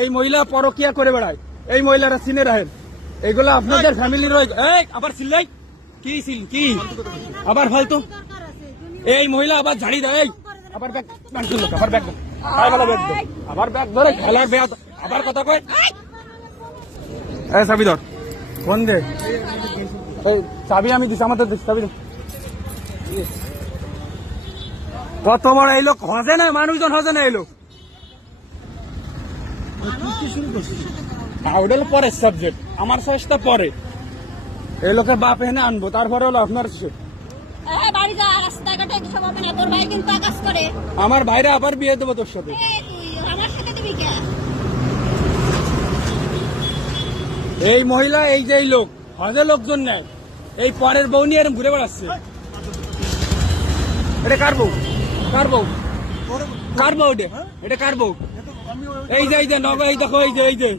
এই মহিলা পরকিয়া করে বেড়ায়, এই মহিলারা চিনে রাখেন, এগুলো আপনাদের ফ্যামিলির আবার চিল্লাই কি কি আবার ফালতু। এই মহিলা আবার ঝাড়ি দেয়, আবার ব্যাগ আবার ব্যাগ আবার ব্যাগ ধরে খেলার ব্যাগ আবার কথা কয়। চাবি ধর, ফোন দে, চাবি আমি দিচ্ছি, আমাদের দিচ্ছি চাবি। কত বড় এই লোক হজে না, মানুষজন হজে না এই লোক। ওটা হলো পরের সাবজেক্ট, আমার চেষ্টা পরে। এই লোকের বাপ এনে আনবো, তারপরে হলো আপনার আমার ভাইরা আবার বিয়ে দেবো তোর সাথে। এই মহিলা, এই যে লোক হজে লোকজন নেয়, এই পরের বউ নিয়ে এরকম ঘুরে বেড়াচ্ছে। এটা কার বউ? কার বউ? কার বউ? এটা কার বউ? এই যে নগর, এই দেখো, এই যে